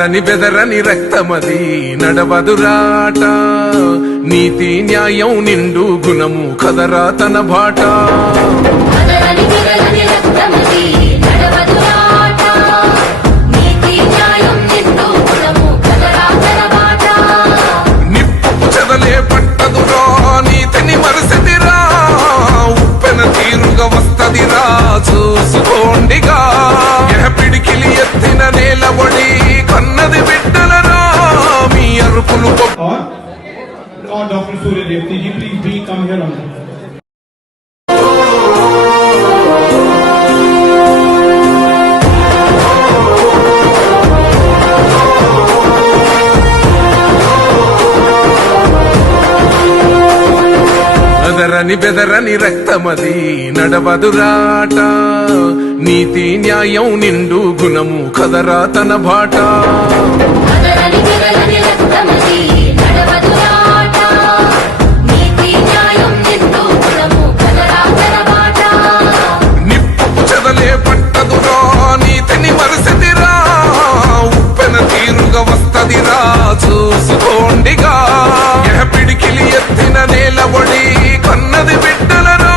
అదరని బెదరని రక్తమది నడవదురాట, నీతి న్యాయం నిండు గుణము కదరా తన బాట. నిప్పు చెదలే పట్టదురా నీతిని మరసదిరా, ఉప్పెన తీరుగా వస్తదిరా చూసుకోండిగా. పిడికిలి ఎత్తిన నేలబడి కన్నది బిడ్డలరా మీ అరుపులు. Dr. Surya Devti ji, please come here on. అదరని బెదరని రక్తమది నడవదురాట, నీతి న్యాయం నిండు గుణము కదరా తన బాట. నిప్పు చెదలే పట్టదురా నీతిని మరసదిరా, ఉప్పెన తీరుగా వస్తదిరా చూసుకోండిగా. పిడికిలి ఎత్తిన నేలబడి కన్నది బిడ్డలరా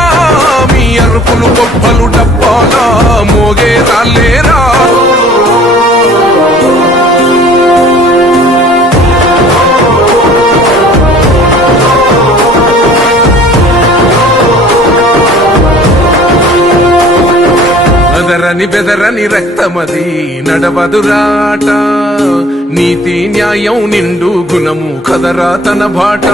మీ అరుపులు గొప్పలు డబ్బాలా మోగే రాలేరా. అదరని బెదరని రక్తమది నడవదురాట, నీతి న్యాయం నిండు గుణము కదరా తన బాట.